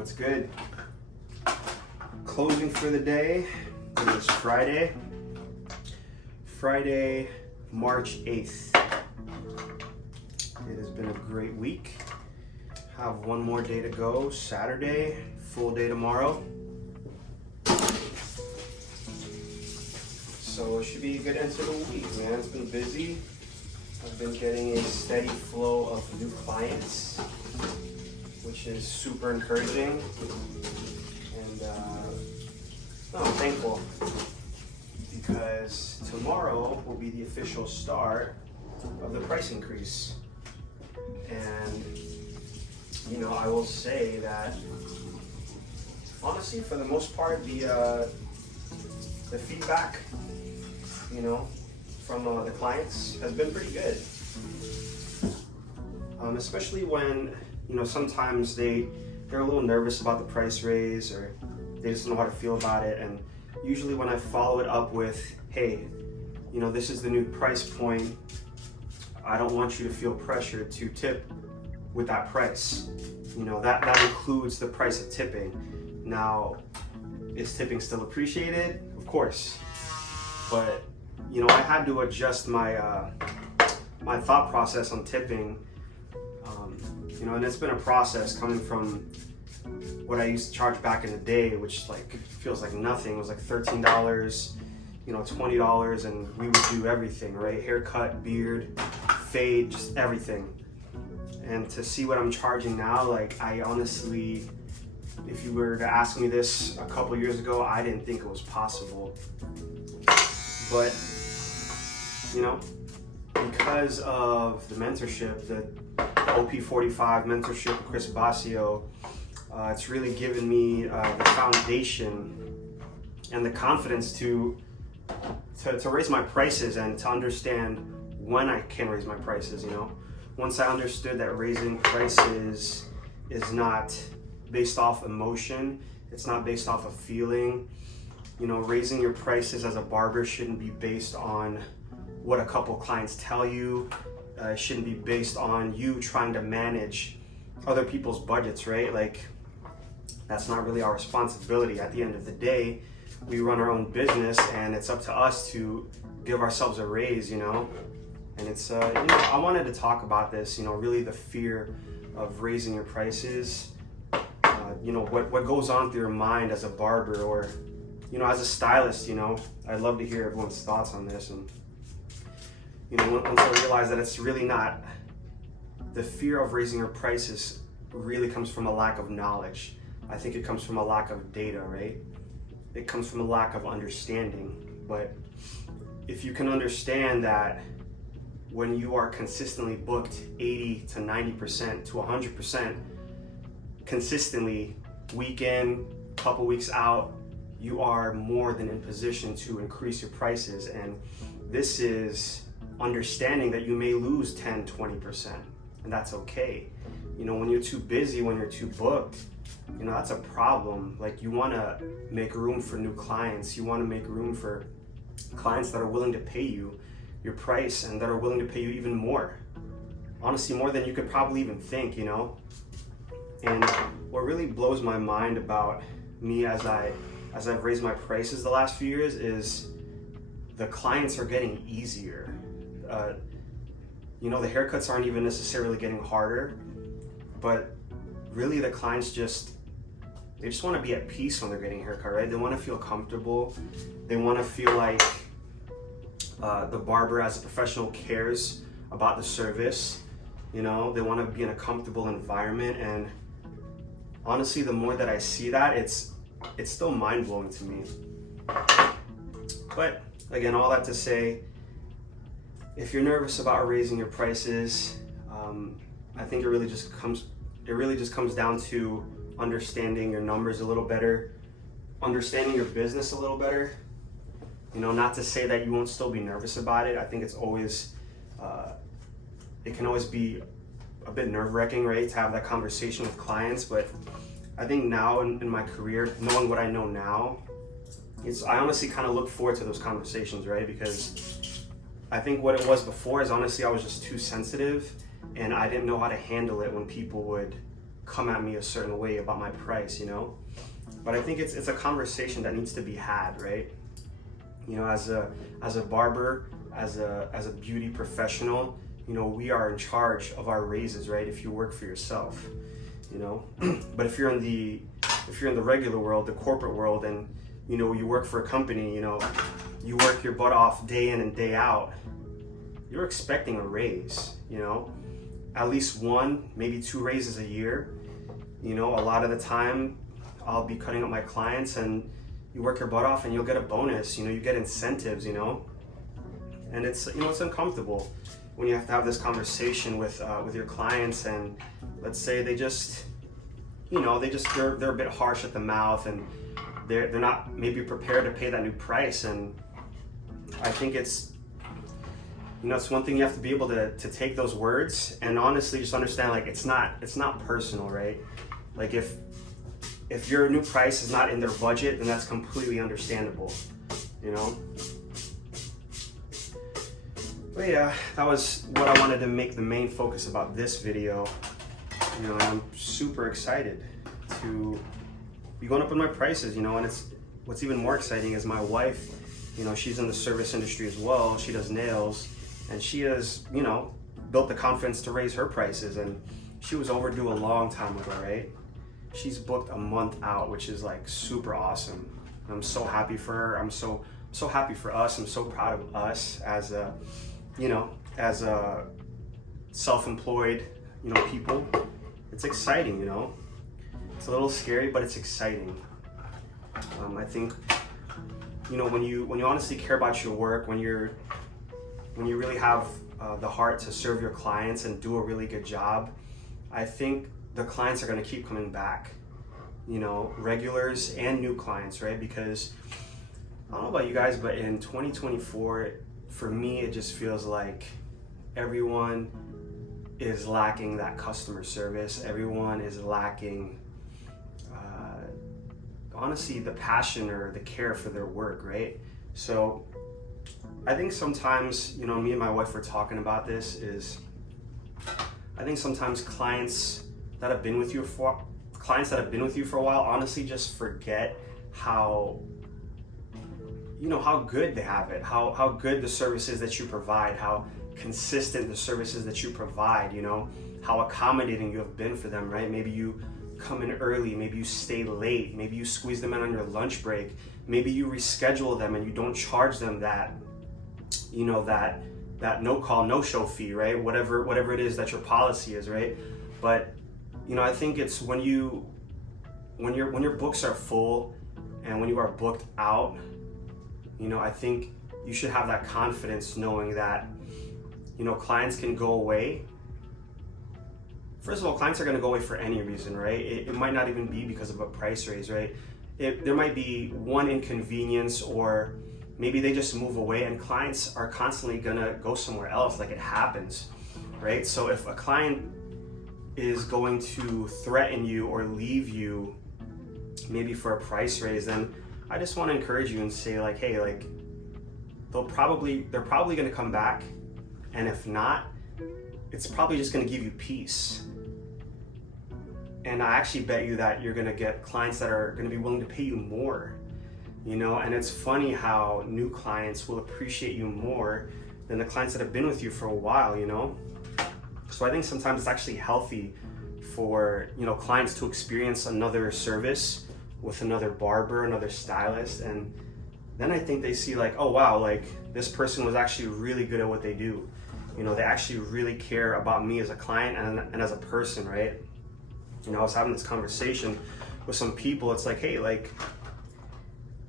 What's good? Closing for the day. It is Friday, March 8th. It has been a great week. Have one more day to go. Saturday, full day tomorrow. So it should be a good end to the week, man. It's been busy. I've been getting a steady flow of new clients, which is super encouraging. And I'm thankful because tomorrow will be the official start of the price increase. And I will say that honestly, for the most part, the feedback, from the clients has been pretty good. Especially when, sometimes they're a little nervous about the price raise or they just don't know how to feel about it. And usually when I follow it up with, hey, this is the new price point. I don't want you to feel pressured to tip with that price. That includes the price of tipping. Now, is tipping still appreciated? Of course. But, I had to adjust my thought process on tipping. And it's been a process coming from what I used to charge back in the day, which feels like nothing. It was like $13, $20, and we would do everything, right? Haircut, beard, fade, just everything. And to see what I'm charging now, I honestly, if you were to ask me this a couple years ago, I didn't think it was possible. But, because of the mentorship, the OP45 mentorship with Chris Basio, it's really given me the foundation and the confidence to raise my prices and to understand when I can raise my prices. Once I understood that raising prices is not based off emotion, it's not based off of feeling. Raising your prices as a barber shouldn't be based on what a couple clients tell you. It shouldn't be based on you trying to manage other people's budgets, right? That's not really our responsibility. At the end of the day, we run our own business and it's up to us to give ourselves a raise, And it's, I wanted to talk about this, really the fear of raising your prices. What goes on through your mind as a barber or, as a stylist, I'd love to hear everyone's thoughts on this. And, once I realized that it's really not, the fear of raising your prices really comes from a lack of knowledge. I think it comes from a lack of data, right? It comes from a lack of understanding. But if you can understand that when you are consistently booked 80 to 90% to 100% consistently, week in, couple weeks out, you are more than in position to increase your prices. And this is understanding that you may lose 10, 20%, and that's okay. When you're too busy, when you're too booked, that's a problem. You want to make room for new clients. You want to make room for clients that are willing to pay you your price and that are willing to pay you even more. Honestly, more than you could probably even think, And what really blows my mind about me as I've raised my prices the last few years is the clients are getting easier. The haircuts aren't even necessarily getting harder, but really the clients they just want to be at peace when they're getting a haircut, right? They want to feel comfortable. They want to feel like the barber as a professional cares about the service. They want to be in a comfortable environment. And honestly, the more that I see that, it's still mind-blowing to me. But again, all that to say, if you're nervous about raising your prices, I think it really just comes down to understanding your numbers a little better, understanding your business a little better. Not to say that you won't still be nervous about it. I think it's always, it can always be a bit nerve-wracking, right, to have that conversation with clients. But I think now in my career, knowing what I know now, I honestly kind of look forward to those conversations, right? Because I think what it was before is honestly I was just too sensitive and I didn't know how to handle it when people would come at me a certain way about my price, you know? But I think it's a conversation that needs to be had, right? You know, as a barber, as a beauty professional, you know, we are in charge of our raises, right? If you work for yourself, you know. But if you're in the regular world, the corporate world, and you know, you work for a company, you know, you work your butt off day in and day out, you're expecting a raise, you know, at least 1, maybe 2 raises a year. You know, a lot of the time I'll be cutting up my clients and you work your butt off and you'll get a bonus, you know, you get incentives, you know. And it's, you know, it's uncomfortable when you have to have this conversation with your clients, and let's say they just, you know, they're a bit harsh at the mouth, and they're not maybe prepared to pay that new price. And I think it's, you know, it's one thing you have to be able to take those words and honestly just understand, like, it's not personal, right? Like if your new price is not in their budget, then that's completely understandable, you know? But yeah, that was what I wanted to make the main focus about this video. You know, and I'm super excited to be going up in my prices, you know, and what's even more exciting is my wife, you know, she's in the service industry as well. She does nails, and she has, you know, built the confidence to raise her prices, and she was overdue a long time ago, right? She's booked a month out, which is like super awesome. I'm so happy for her. I'm so happy for us. I'm so proud of us as a, you know, as a self-employed, you know, people. It's exciting, you know. It's a little scary, but it's exciting. I think, you know, when you honestly care about your work, when you really have the heart to serve your clients and do a really good job, I think the clients are going to keep coming back, you know, regulars and new clients, right? Because I don't know about you guys, but in 2024, for me, it just feels like everyone is lacking that customer service. Everyone is lacking, honestly, the passion or the care for their work, right? So I think sometimes, you know, me and my wife were talking about this, is I think sometimes clients that have been with you for a while honestly just forget how, you know, how good they have it, how good the services that you provide, how consistent the services that you provide, you know, how accommodating you have been for them, right? Maybe you come in early, maybe you stay late, maybe you squeeze them in on your lunch break, maybe you reschedule them and you don't charge them that, you know, that no call, no show fee, right? Whatever it is that your policy is, right? But, you know, I think it's when your books are full and when you are booked out, you know, I think you should have that confidence knowing that, you know, clients can go away. First of all, clients are going to go away for any reason, right? It might not even be because of a price raise, right? There might be one inconvenience, or maybe they just move away, and clients are constantly going to go somewhere else. Like, it happens, right? So if a client is going to threaten you or leave you maybe for a price raise, then I just want to encourage you and say, like, hey, like, they're probably going to come back, and if not, it's probably just going to give you peace. And I actually bet you that you're going to get clients that are going to be willing to pay you more, you know. And it's funny how new clients will appreciate you more than the clients that have been with you for a while, you know. So I think sometimes it's actually healthy for, you know, clients to experience another service with another barber, another stylist, and then I think they see, like, oh wow, like, this person was actually really good at what they do. You know, they actually really care about me as a client and as a person, right? You know, I was having this conversation with some people. It's like, hey, like,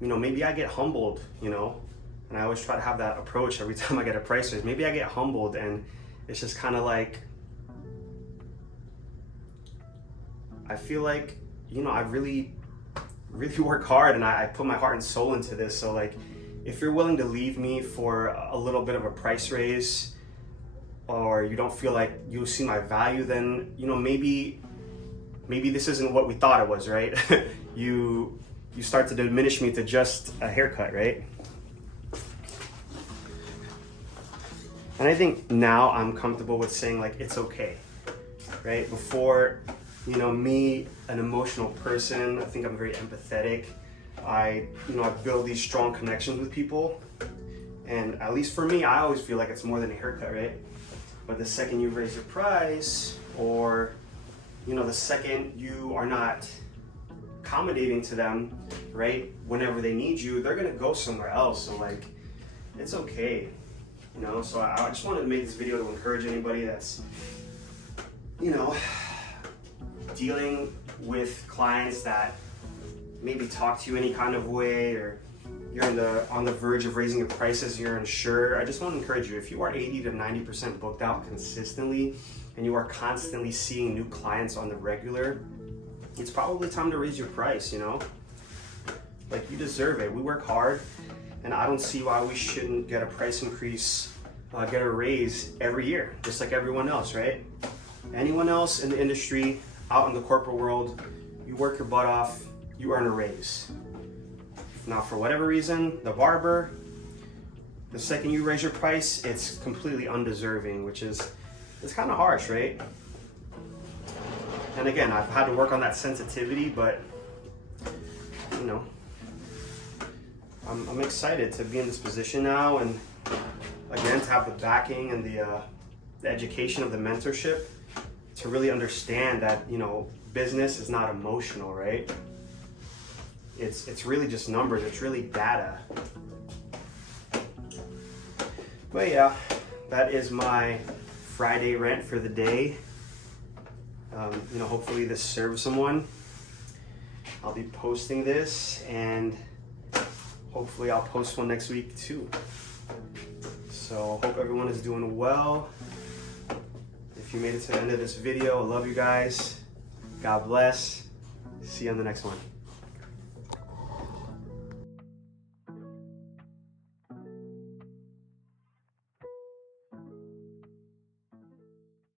you know, maybe I get humbled, you know, and I always try to have that approach every time I get a price raise. Maybe I get humbled, and it's just kind of like, I feel like, you know, I really work hard, and I put my heart and soul into this. So, like, if you're willing to leave me for a little bit of a price raise, or you don't feel like you see my value, then, you know, maybe this isn't what we thought it was, right? you start to diminish me to just a haircut, right? And I think now I'm comfortable with saying, like, it's okay, right? Before, You know, me, an emotional person, I think I'm very empathetic. I build these strong connections with people. And at least for me, I always feel like it's more than a haircut, right? But the second you raise your price, or, the second you are not accommodating to them, right? Whenever they need you, they're gonna go somewhere else. So like, it's okay, So I just wanted to make this video to encourage anybody that's, dealing with clients that maybe talk to you any kind of way, or you're on the verge of raising your prices, you're unsure. I just want to encourage you, if you are 80 to 90% booked out consistently and you are constantly seeing new clients on the regular, it's probably time to raise your price, Like, you deserve it. We work hard, and I don't see why we shouldn't get a price increase, get a raise every year, just like everyone else, right? Anyone else in the industry, out in the corporate world, you work your butt off, you earn a raise. Now, for whatever reason, the barber, the second you raise your price, it's completely undeserving, it's kind of harsh, right? And again, I've had to work on that sensitivity, but I'm excited to be in this position now, and again, to have the backing and the education of the mentorship to really understand that, business is not emotional, right? It's really just numbers, it's really data. But yeah, that is my Friday rant for the day. Hopefully this serves someone. I'll be posting this, and hopefully I'll post one next week too. So hope everyone is doing well. If you made it to the end of this video, I love you guys. God bless. See you on the next one.